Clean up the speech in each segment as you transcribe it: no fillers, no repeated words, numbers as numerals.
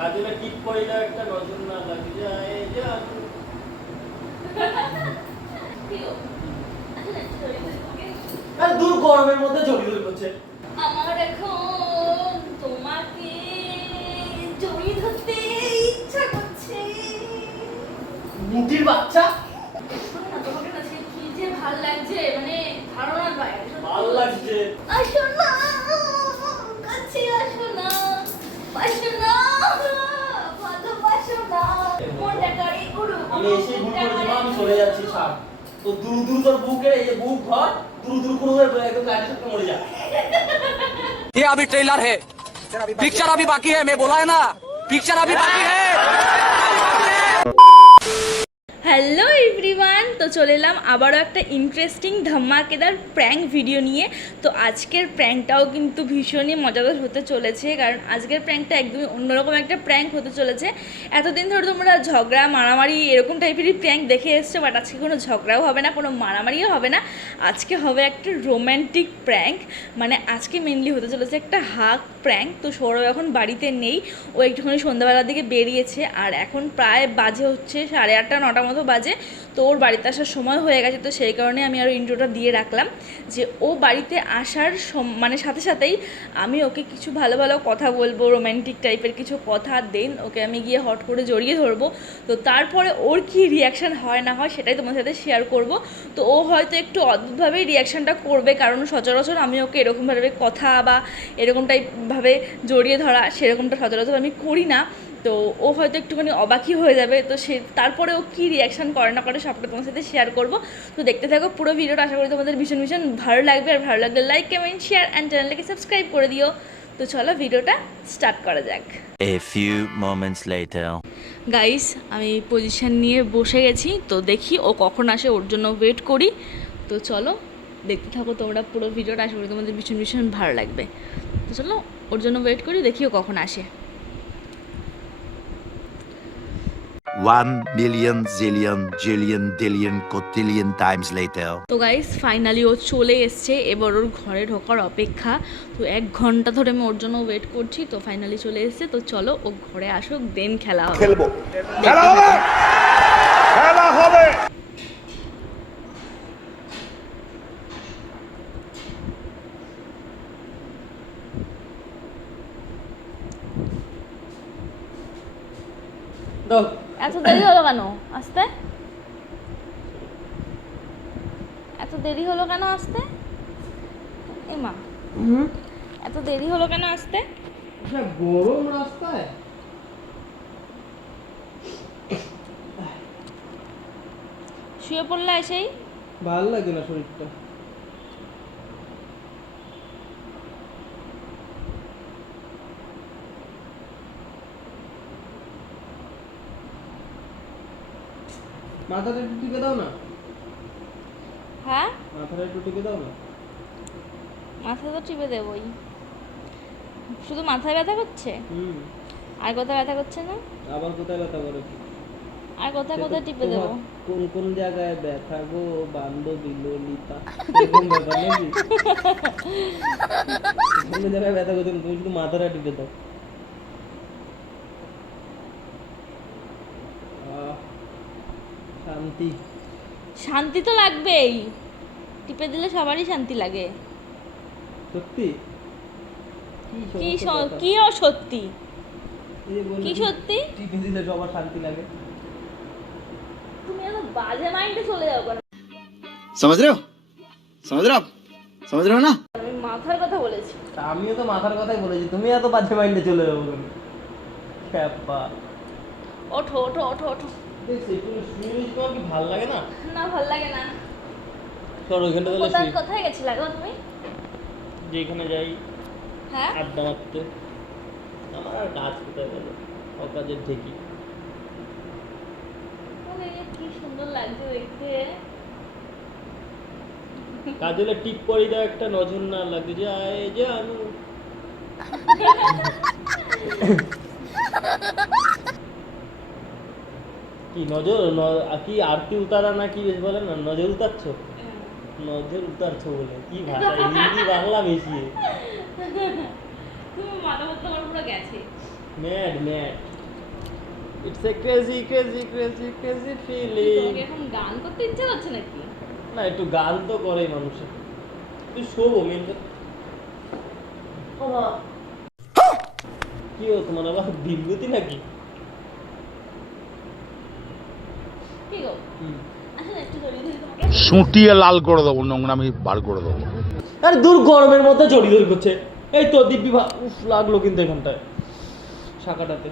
কাজলে টিপ পড়িলে একটা নজর না লাগে যায় জানু। আর দূর গরমের মধ্যে জড়িয়ে ধরে করছে। আমার এখন তোমাকে জড়িয়ে ধরতে ইচ্ছা করছে। মুটির বাচ্চা না তোমাকে না কি যে ভালো লাগছে, মানে ধারণার বাইরে। ভালো লাগছে। আসো না, কাছে আসো না, পাশো না, ভালোবাসো না, মনটা করে গুরু। আমি এসে ভুল করেছি মা, আমি চলে যাচ্ছি ছাড়। তো দূর দূর তোর বুকের এই যে বুক ধর, দূর দূর করে একদম গাড়ির সাথে মরে যা। ये अभी ट्रेलर है, पिक्चर अभी बाकी है। मैं बोला है ना, पिक्चर अभी बाकी है। হ্যালো এভরিওয়ান, তো চলে এলাম আবারও একটা ইন্টারেস্টিং ধামাকেদার প্র্যাঙ্ক ভিডিও নিয়ে। তো আজকের প্র্যাঙ্কটাও কিন্তু ভীষণই মজাদার হতে চলেছে, কারণ আজকের প্র্যাঙ্কটা একদমই অন্যরকম একটা প্র্যাঙ্ক হতে চলেছে। এতদিন ধরে তোমরা ঝগড়া মারামারি এরকম টাইপেরই প্র্যাঙ্ক দেখে এসছো, বাট আজকে কোনো ঝগড়াও হবে না, কোনো মারামারিও হবে না। আজকে হবে একটা রোম্যান্টিক প্র্যাঙ্ক। মানে আজকে মেনলি হতে চলেছে একটা হাগ প্র্যাঙ্ক। তো সৌরভ এখন বাড়িতে নেই, ও একটুখানি সন্ধ্যাবেলার দিকে বেরিয়েছে, আর এখন প্রায় বাজে হচ্ছে 8:30 9টা মতো বাজে। তো ওর বাড়িতে আসার সময় হয়ে গেছে, তো সেই কারণে আমি আরও ইন্ট্রোটা দিয়ে রাখলাম যে ও বাড়িতে আসার মানে সাথে সাথেই আমি ওকে কিছু ভালো ভালো কথা বলবো, রোম্যান্টিক টাইপের কিছু কথা। দেন ওকে আমি গিয়ে হট করে জড়িয়ে ধরবো। তো তারপরে ওর কী রিয়াকশান হয় না হয় সেটাই তোমার সাথে শেয়ার করব। তো ও হয়তো একটু অদ্ভুতভাবেই রিয়াকশানটা করবে, কারণ সচরাচর আমি ওকে এরকমভাবে কথা বা এরকম টাইপভাবে জড়িয়ে ধরা সেরকমটা সচরাচর আমি করি না। তো ও হয়তো একটুখানি অবাকই হয়ে যাবে। তো সে তারপরে ও কী রিয়াকশান করে না করে সবটা তোমার সাথে শেয়ার করব। তো দেখতে থাকো পুরো ভিডিওটা, আশা করি তোমাদের ভীষণ ভীষণ ভালো লাগবে। আর ভালো লাগলে লাইক কমেন্ট শেয়ার অ্যান্ড চ্যানেলটাকে সাবস্ক্রাইব করে দিও। তো চলো ভিডিওটা স্টার্ট করা যাক। A few moments later. Guys, আমি পজিশন নিয়ে বসে গেছি, তো দেখি ও কখন আসে, ওর জন্য ওয়েট করি। তো চলো দেখতে থাকো তোমরা পুরো ভিডিওটা, আশা করি তোমাদের ভীষণ ভীষণ ভালো লাগবে। তো চলো ওর জন্য ওয়েট করি, দেখি ও কখন আসে। 1 million zillion jillion dillion cotillion times later. তো গাইস ফাইনালি ও চলে এসছে, এবার ওর ঘরে ঢোকার অপেক্ষা। তো 1 ঘন্টা ধরে আমি ওর জন্য ওয়েট করছি। তো ফাইনালি চলে এসছে, তো চলো ও ঘরে আসুক, দেন খেলা হবে। খেলবো, খেলা হবে, খেলা হবে। দাও এত দেরি হলো কেন আসতে? এত দেরি হলো কেন আসতে? এ মা, এত দেরি হলো কেন আসতে? গরম রাস্তায়। শুয়ে পড়লা এসেই? ভালো লাগে না শরীরটা। মাথাটা একটু টিপে দাও না, হ্যাঁ মাথাটা একটু টিপে দাও না। মাথা তো টিপে দেবই, শুধু মাথায় ব্যথা করছে? আর কোথায় ব্যথা করছে না? আবার কোথায় ব্যথা করে? আর কোথায় কোথায় টিপে দেবো? কোন কোন জায়গায় ব্যথা গো বান্ধবী ললিতা, এরকম ব্যাপার নাকি? কোন জায়গায় ব্যথা করছে তুমি শুধু মাথাটা টিপে দাও। শান্তি। শান্তি তো লাগবেই, টিপে দিলে সবারই শান্তি লাগে। সত্যি? কি সত্যি? কি সত্যি? টিপে দিলে সবার শান্তি লাগে। তুমি এত বাজে মাইন্ডে চলে যাও কেন? समझ रहे हो, समझ रहे हो आप, समझ रहे हो ना? আমি মাথার কথা বলেছি। আমিও তো মাথার কথাই বলেছি, তুমি এত বাজে মাইন্ডে চলে যাবো কেন? খ্যাপা। ওঠো ওঠো ওঠো ওঠো। দেখছি একটু শুয়ে রয়েছি, তোমার কি ভালো লাগে না? না ভাল লাগে না। চলো ওইখানটা তাহলে কোথায় শুই। কোথায় গেছিলে গো তুমি? যেখানে যাই হ্যাঁ আড্ডা মারতে। আমার আর কাজ কোথায় গেলো, অকাজের ঢেকি। কি সুন্দর লাগছে দেখতে। কাজলে টিপ পরি দাও একটা নজর না লাগে যায় জানু। কি নজর কি আরতি উতারা না কি বেশ বলে না, নজর উতারছো? নজর উতারছো বলে কি ভাষা, হিন্দি বাংলা মিশিয়ে। তুমি মাথা মতো আমার পুরো গেছে। Mad mad. It's a crazy crazy crazy crazy feeling. তোমাকে এখন গান করতে ইচ্ছে করছে নাকি? না একটু গান তো করেই মানুষের, তুই শোবো মেন। কি হলো তোমার আবার দিনগতি নাকি? কি গো? আসলে একটু জড়িয়ে ধরি তোমাকে। সুটিয়ে লাল করে দেবো, নোংরামি বার করে দেবো। আরে দূর, গরমের মধ্যে জড়িয়ে করছে। এই তো দিব্যি উফ লাগলো কিন্তু এখানটায় শাখাটাতে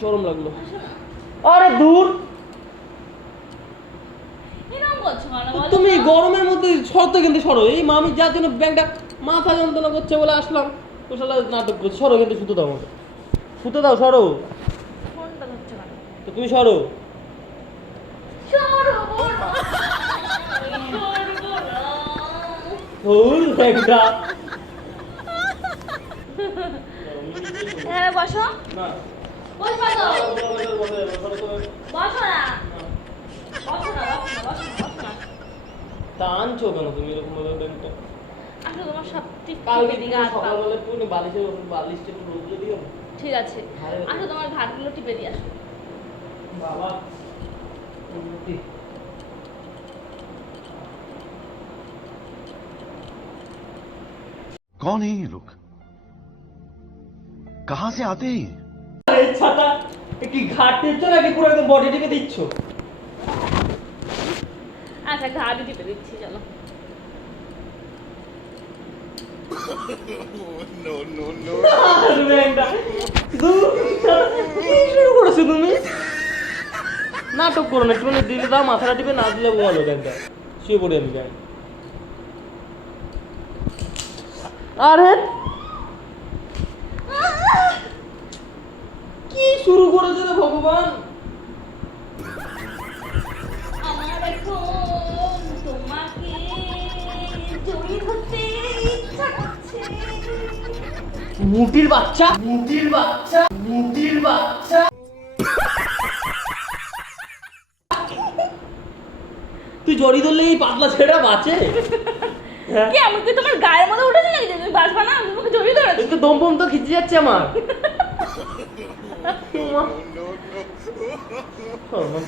চরম লাগলো। আরে দূর, এরকম করছো কেন বলো তুমি তো? গরমের মধ্যে সরতে কিন্তু সরো। এই মামি যার জন্য ব্যাংকটা মাথা যন্ত্রণা করছে বলে আসলাম, ও শালা নাটক করছে। সরো কিন্তু, শুতে দাও আমাকে, শুতে দাও, সরো। ফোনটা ধরছো কেন? তো তুমি সরো। সরো বলো। সরবো না। ধুর ব্যাংকটা। এখানে বসো। না বসো তো। বসো না। বসো না, বসো না। টানছো কেন তুমি এরকম ভাবে ব্যাংকটা? আসলে তোমার সব ঠিক কালকে টিপে দিকে হাত পাও। সকালবেলা একটু বালিশের উপর বালিশটা একটু রোদলে দিও না। ঠিক আছে, আসলে তোমার ঘাটগুলো টিপে দিয়ে আসো। বাবা উন্নতি। कौन है ये लोग? कहां से आते हैं? এই ছাতা এ কি ঘাট টিপছো নাকি পুরো একদম বডি টিপে দিচ্ছ? আচ্ছা, ঘাড়ি টিপে দিচ্ছি, চলো। আর ব্যাংকটা দূর, কি শুরু করেছো তুমি? নাটক করো না, একটু দিলে দাও, মাথাটা টিপে না দিলে বলো ব্যাংকটা। শুয়ে পড়ি আমি ব্যাংক। আরে কি শুরু করেছে রে ভগবান? আমার এখন তোমাকে জড়িয়ে ধরতে ইচ্ছা করছে। মুটির বাচ্চা, মুটির বাচ্চা, মুটির বাচ্চা। তুই জড়ি ধরলে এই পাতলা ছেলেটা বাঁচে? কি আমি কি তোমার গায়ের মধ্যে উঠেছে নাকি যে তুমি বাঁচবা না? আমি তোমাকে জড়িয়ে ধরেছি। একটু দম বম তো খিচে যাচ্ছে আমার।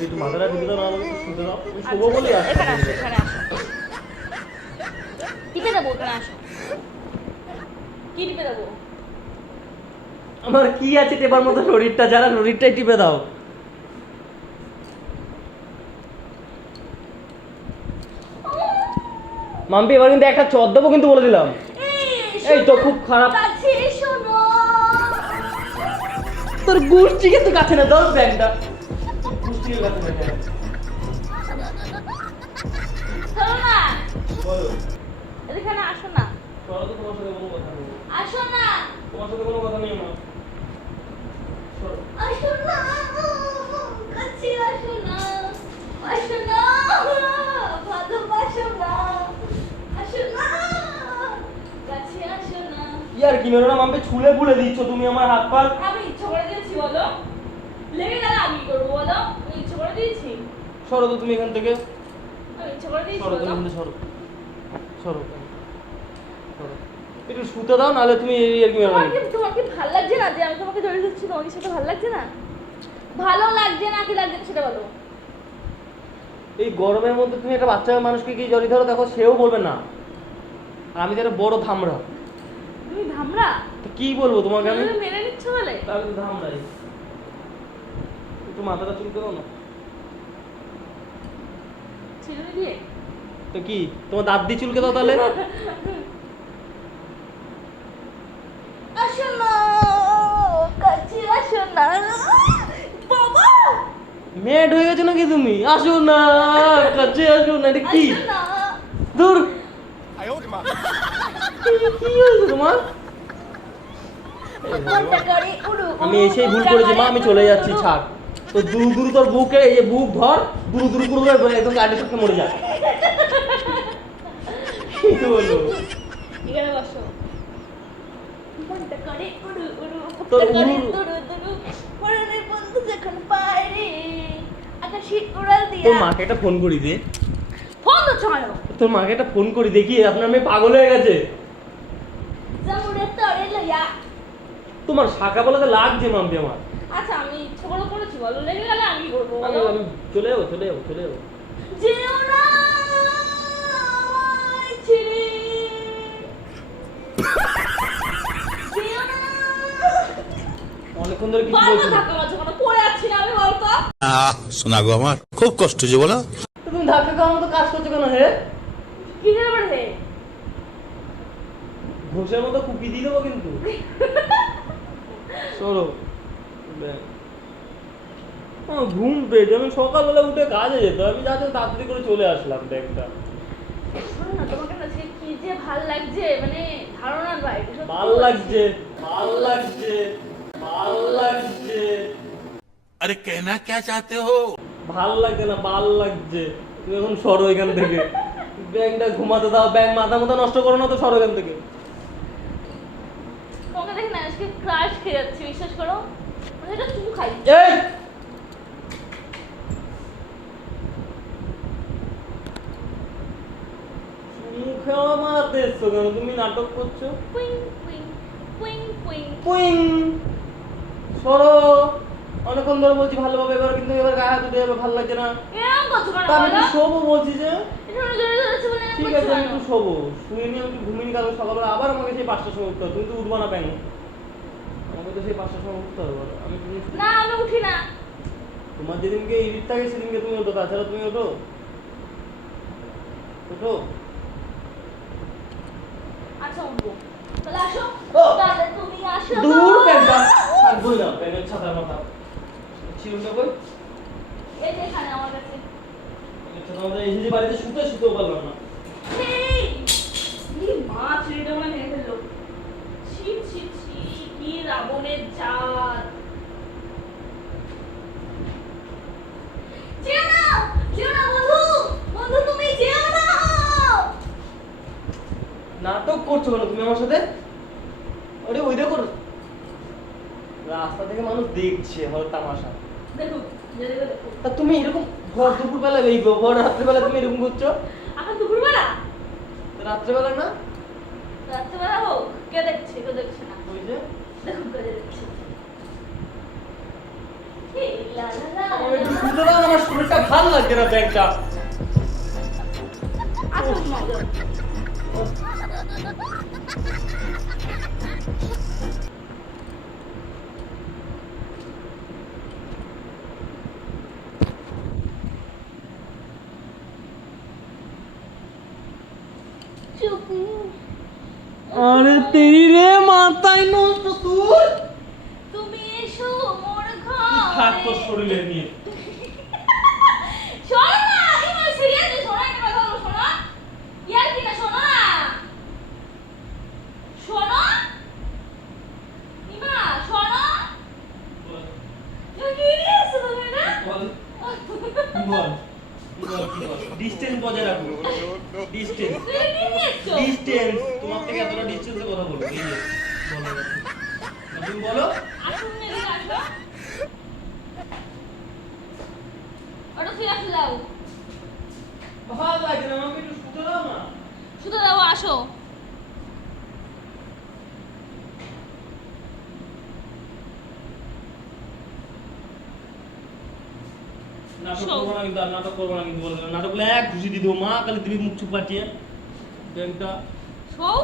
একটু মাথাটা টিপে দাও, আমাকে একটু শুতে দাও। আমি শুবো বলে এখানে আসো, এখানে আসো। টিপে দেবো, এখানে আসো। কি টিপে দেবো? আমার কি আছে টেপার মতো শরীরটা, যারা শরীরটাই টিপে দাও। মাম্পি এবার কিন্তু একটা চট দেবো কিন্তু বলে দিলাম। এই তো খুব খারাপ। কাছে এসো না। তোর গুষ্টিকে তো কাছে না, দাও ব্যাগটা। গুষ্টিকে কাছে না। চলো না, বলো। এখানে আসো না। চলো তো, তোমার সাথে কোনো কথা নেই। আসো না। তোমার সাথে কোনো কথা নেই আমার। চলো। আসো না, কাছে আসো না। আসো না, ভালোবাসো না। আসো না, কাছে আসো না। ইয়ার কি মেরো না মাম্পি, ছুলে ফুলে দিচ্ছ তুমি আমার হাত পা। আমি ইচ্ছা করে দিয়েছি বলো? লেগে গেলে আমি কি করবো বলো? আমি ইচ্ছা করে দিয়েছি। সরো তো তুমি এখান থেকে। আমি ইচ্ছা করে দিয়েছি সরো বলো? তুমি, সরো সরো সরো। একটু শুতে দাও, নাহলে তুমি এই আর কি মেরো না। তোমার কি ভালো লাগছে না যে আমি তোমাকে জড়িয়ে ধরছি? তোমার কি সেটা ভালো লাগছে না? ভালো লাগছে না কি লাগছে না সেটা বলো। এই গরমের মধ্যে তুমি একটা বাচ্চা মানুষকে কি জড়ি ধরো, দেখো সেও বলবে না। আর আমি তো একটা বড় ধামড়া, তুমি ধামরা? তো কি বলবো তোমাকে আমি? তুমি মেনে নিচ্ছ বলে? তাহলে তো ধামড়াই। একটু মাথাটা চুলকে দাও না। চিরুনি দিয়ে? তো কি তোমার দাঁত দিয়ে চুলকে দাও তাহলে। আসো না, কাছে আসো না। বাবা, মেড হয়ে গেছো নাকি তুমি? আসো না, কাছে আসো না। এটা কি আসো না। দূর, কি হয়েছে তোমার? কোনটা করে উড়ু? আমি এসেই ভুল করেছি মা, আমি চলে যাচ্ছি, ছাড়। তো দুরু দুরু তোর বুকে, এই যে বুক ধর, দুরু দুরু করে একদম গাড়ি থেকে মরে যা। কি বলো? এখানে বসো। কোনটা করে উড়ু উড়ু? তোর কোনটা করে উড়ু- দুরু দুরু? মরণের বন্ধু যখন পায় রে, আকাশে উড়াল দিয়া। তোর মাকে একটা ফোন করি দে। ফোন ধরছো কেন? তোর মাকে একটা ফোন করি, দেখি আপনার মেয়ে পাগল হয়ে গেছে। জামুরে তরে লইয়া তোমার শাখা বলাতে লাগছে মাম্পি আমার। আচ্ছা আমি ইচ্ছে করে করেছি, বলো লেগে গেলে আমি করবো, আমি বলো। আমি চলে যাবো চলে যাবো চলে যাবো। যেও না আমায় ছেড়ে, যেও না। অনেকক্ষণ ধরে কিছু বারবার বলছো না। ধাক্কা মারছো কেন? পড়ে যাচ্ছি না আমি, বলতো। শোনা গো আমার খুব কষ্ট যে বলো। তো তুমি ধাক্কা খাওয়ার মতো কাজ করছো কেন হে? কি রে আবার হে? ঘোষের মতো কুপি দিয়ে দেবো কিন্তু। সরো। আমার ঘুম পেয়েছে, আমি সকালবেলা উঠে কাজে যেত, আমি যাতে তাড়াতাড়ি করে চলে আসলাম ব্যাগটা। শোনো না, তোমাকে না আজকে কি যে ভাল লাগছে, মানে ধারণার বাইরে। সত্যি ভাল বলছি। লাগছে ভাল লাগছে ভাল লাগছে। আরে কেনা কে চাতে হো? ভাল লাগছে না, ভাল লাগছে। তুমি এখন সরো এখান থেকে। ব্যাংকটা ঘুমাতে দাও, ব্যাংক মাথা মাথা নষ্ট করো না তো, সরো এখান থেকে। তোমাকে দেখে না আজকে ক্রাশ খেয়ে যাচ্ছে, বিশ্বাস করো। মানে এটা চুমু খাই। এই মুখে আমার দেখছো কেন? তুমি নাটক করছো। পুইং পুইং পুইং পুইং। পুইং সরো। অনেকক্ষণ ধরে বলছি ভালোভাবে, এবার কিন্তু এবার গায়ে হাত উঠে যাবে, ভালো লাগছে না। এরকম করছো কেন তা আমি বলো? একটু শোবো বলছি যে। এটা মনে জোরে ধরেছে বলে এরকম ঠিক করছো আছে আমি কেন? একটু শোবো, শুয়ে নিয়ে আমি একটু ঘুমিয়ে নিই, কালকে সকালবেলা আবার আমাকে সেই 5টার সময় উঠতে হবে। তুমি তো উঠবা না ব্যাংক, আমাকে তো সেই 5টার সময় উঠতে হবে। আমি না আমি উঠি না। তোমার যেদিনকে ইডিট থাকে সেদিনকে তুমি ওঠো, তাছাড়া তুমি ওঠো ওঠো। আচ্ছা উঠবো, তাহলে আসো। ও! তাহলে তুমি আসো। দূর ব্যাংকটা থাকবোই না, ব্যাংকের ছাতার মাথা ছিলটা কই? এই যে এখানে আমার কাছে। ব্যাংকের ছাতার মাথা এসে যে বাড়িতে শুতেও পারলাম না। এই এই মা ছেলেটা মানে মেরে ফেললো। ছি ছি ছি, কি রাবণের জাত। যেও না, যেও না বন্ধু, বন্ধু তুমি যেও না। নাটক করছো কেন তুমি আমার সাথে? আরে ওই দেখো, রাস্তা থেকে মানুষ দেখছে আমার তামাশা। দেখো, যেতে দেখো। তা তুমি এরকম ভর দুপুরবেলা, এই ভর রাত্রেবেলা তুমি এরকম করছো? এখন দুপুরবেলা, রাত্রেবেলা না? রাত্রেবেলা হোক, কে দেখছে? কেউ দেখছে না। ওই যে দেখুন কে দেখছে। এই লা লা লা আমার একটু শুতে দাও, আমার শরীরটা ভালো লাগছে না ব্যাংকটা। আসুন মজা। চুপ। আরে তেরি রে মাথায় নষ্ট তুই। তুমি এসো মোর থাক তোর ঘরে। শরীরে নিয়ে। শোনো না, এবার সিরিয়াসলি শোনো, একটা কথা বলো, শোনো। ইয়ার কি না, শোনো না। শোনো। ইমা, শোনো। কি নিয়েছো তুমি না? বল বল ডিসটেন্স বজায় রাখো। ডিসটেন্স তুমি কি নিয়েছো? ডিসটেন্স তোমার থেকে এতটা ডিসটেন্সে কথা বলবো। এই যে বলো তুমি বলো। আসুন এদিকে আসো। ওটা সিরিয়াসলি দাও। ভালো লাগে না, আমাকে একটু শুতে দাও না। শুধু দাও, আসো। নাটক শোও। করবো না কিন্তু, আর নাটক করবো না কিন্তু, বলে দিলাম। নাটকগুলো এক ঘুষি দিয়ে দেবো, মা কালী দিবি মুখ চুপ পাঠিয়ে ব্যাংকটা। শোও।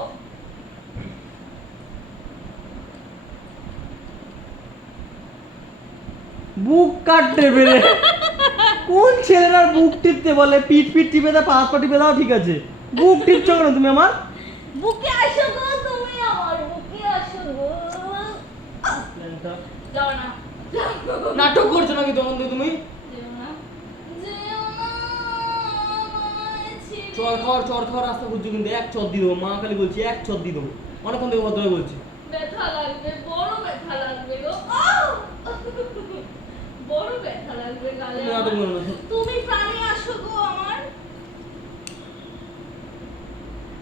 বুক কাটতে পেরে কোন ছেলেরা বুক টিপতে বলে? পিঠ পিঠ টিপে দাও, পা পা টিপে দাও, ঠিক আছে। বুক টিপছো কেন তুমি আমার? বুকে আসো গো, তুমি আমার বুকে আসো গো। যাও না, যাও। নাটক করছো নাকি তখন থেকে তুমি? যেও না, যেও না আমায় ছেড়ে। চর খাওয়ার রাস্তা খুঁজছো কিন্তু, এক চর দিয়ে দেবো, মা কালী বলছি, এক চর দিয়ে দেবো। অনেকক্ষণ থেকে ভদ্রভাবে বলছি। ব্যথা লাগবে, বড় ব্যথা লাগবে গো। আহ! বড় ব্যথা লাগবে গালে তুমি নাটক আমার। করো না। তুমি প্রাণে আসো গো আমার।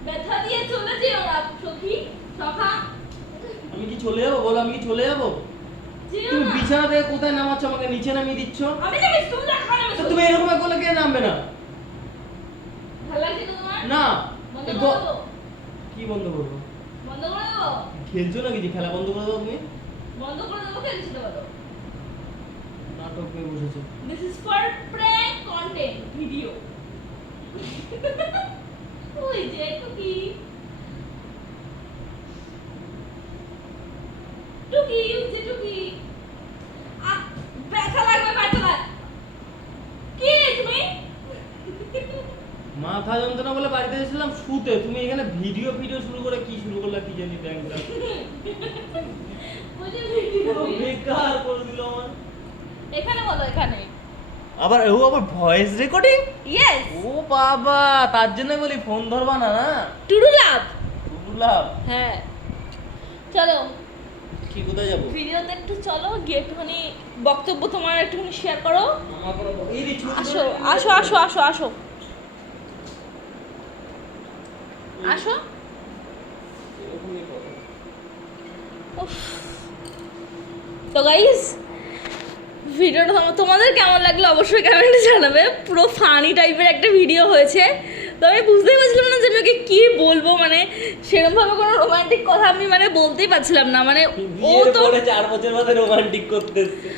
ব্যথা দিয়ে চলে যেও না সখী, সখা। আমি কি চলে যাবো? বলো আমি কি চলে যাবো? যেও তুমি না। বিছানা থেকে কোথায় নামাচ্ছ? আমাকে নিচে নামিয়ে দিচ্ছ। আমি নাকি তুমি দেখা নেবে? তো তুমি এরকম করলে কে নামবে না? ভালো লাগছে তো তোমার? না। বন্ধ এই করে দেবো? কি বন্ধ করবো? বন্ধ করে দেবো? খেলছো নাকি? যে খেলা বন্ধ করে দাও তুমি। বন্ধ করে দেবো কেন সেটা বলো। নাটক নিয়ে বসেছে। This is for prank content video. ওই যে টুকি টুকি যে টুকি ব্যথা লাগবে ব্যথা লাগ কি তুমি মাথা যন্ত্রণা বলে বাড়িতে এসেছিলাম শুতে, তুমি এখানে ভিডিও শুরু করে কি শুরু করলা কি জানি ব্যাংকটা। ওই যে ভিডিও বেকার করে দিল আমার। এখানে বলো এখানে আবার ভয়েস রেকর্ডিং। ইয়েস ও বাবা, তার জন্য বলি ফোন ধরবা না না। টুডু লাভ বুঝলাম। হ্যাঁ চলো কি কোথায় যাবো? ভিডিওতে একটু চলো গিয়ে একটুখানি বক্তব্য তোমার একটুখানি শেয়ার করো। আমার কোনো এই রে ছুটি আসো আসো আসো আসো আসো আসো উফ। তো গাইস ভিডিওটা তোমাদের কেমন লাগলো অবশ্যই কমেন্টে জানাবে। পুরো ফানি টাইপের একটা ভিডিও হয়েছে, তো আমি বুঝতেই পারছিলাম না যে আমি ওকে কী বলবো, মানে সেরকমভাবে কোনো রোমান্টিক কথা আমি মানে বলতেই পারছিলাম না। মানে ও তো 4 বছর বাদে রোমান্টিক করতেছে।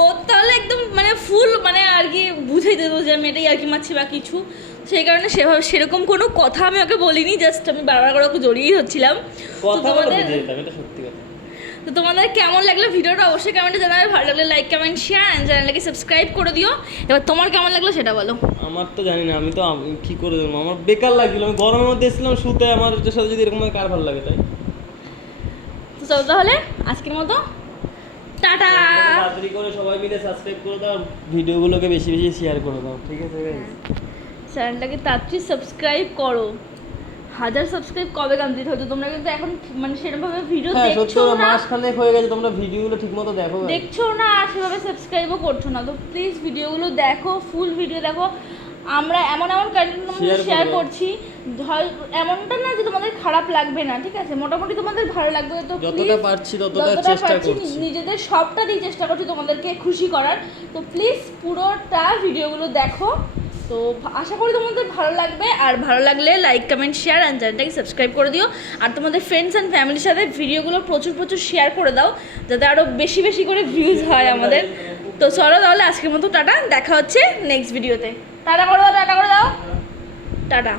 ও তাহলে একদম মানে ফুল মানে আর কি বুঝাই দিত যে আমি এটাই আর কি মারছি বা কিছু, সেই কারণে সেরকম কোনো কথা আমি ওকে বলিনি, জাস্ট আমি বারবার করে ওকে জড়িয়েই হচ্ছিলাম। কথা বলে বুঝিয়ে দিতাম, এটা সত্যি কথা। তো তোমাদের কেমন লাগলো ভিডিওটা অবশ্যই কমেন্টে জানাবে। ভালো লাগলে লাইক কমেন্ট শেয়ার অ্যান্ড চ্যানেলটাকে সাবস্ক্রাইব করে দিও। এবার তোমার কেমন লাগলো সেটা বলো। আমার তো জানি না, আমি কি করে দেবো, আমার বেকার লাগছিল। আমি গরমের মধ্যে এসেছিলাম শুতে, আমার সাথে যদি এরকম কার ভালো লাগে তাই। তো চলো তাহলে আজকের মতো টাটা। তাড়াতাড়ি করে সবাই মিলে সাবস্ক্রাইব করে দাও, ভিডিওগুলোকে বেশি বেশি শেয়ার করে দাও, ঠিক আছে গাইস? চ্যানেলটাকে তাড়াতাড়ি সাবস্ক্রাইব করো। 1000 সাবস্ক্রাইব কবে কমপ্লিট হতো? তোমরা কিন্তু এখন মানে সেরকমভাবে ভিডিও হ্যাঁ সত্যি, দেখছো না, মাসখানেক হয়ে গেছে তোমরা ভিডিওগুলো ঠিকমতো দেখো না। দেখছো না আর সেভাবে সাবস্ক্রাইবও করছো না। তো প্লিজ ভিডিওগুলো দেখো, ফুল ভিডিও দেখো। আমরা এমন কন্টেন্ট শেয়ার করছি, এমনটা না যে তোমাদের খারাপ লাগবে না, ঠিক আছে? মোটামুটি তোমাদের ভালো লাগবে। তো যতটা পারছি ততটা চেষ্টা করছি, নিজেদের সবটা দিয়ে চেষ্টা করছি তোমাদেরকে খুশি করার। তো প্লিজ পুরোটা ভিডিওগুলো দেখো। তো আশা করি তোমাদের ভালো লাগবে, আর ভালো লাগলে লাইক কমেন্ট শেয়ার অ্যান্ড চ্যানেলটাকে সাবস্ক্রাইব করে দিও। আর তোমাদের ফ্রেন্ডস অ্যান্ড ফ্যামিলির সাথে ভিডিওগুলো প্রচুর শেয়ার করে দাও, যাতে আরও বেশি বেশি করে ভিউজ হয় আমাদের। তো চলো তাহলে আজকের মতো টাটা, দেখা হচ্ছে নেক্সট ভিডিওতে। টাটা করে দাও, টাটা করে দাও, টাটা।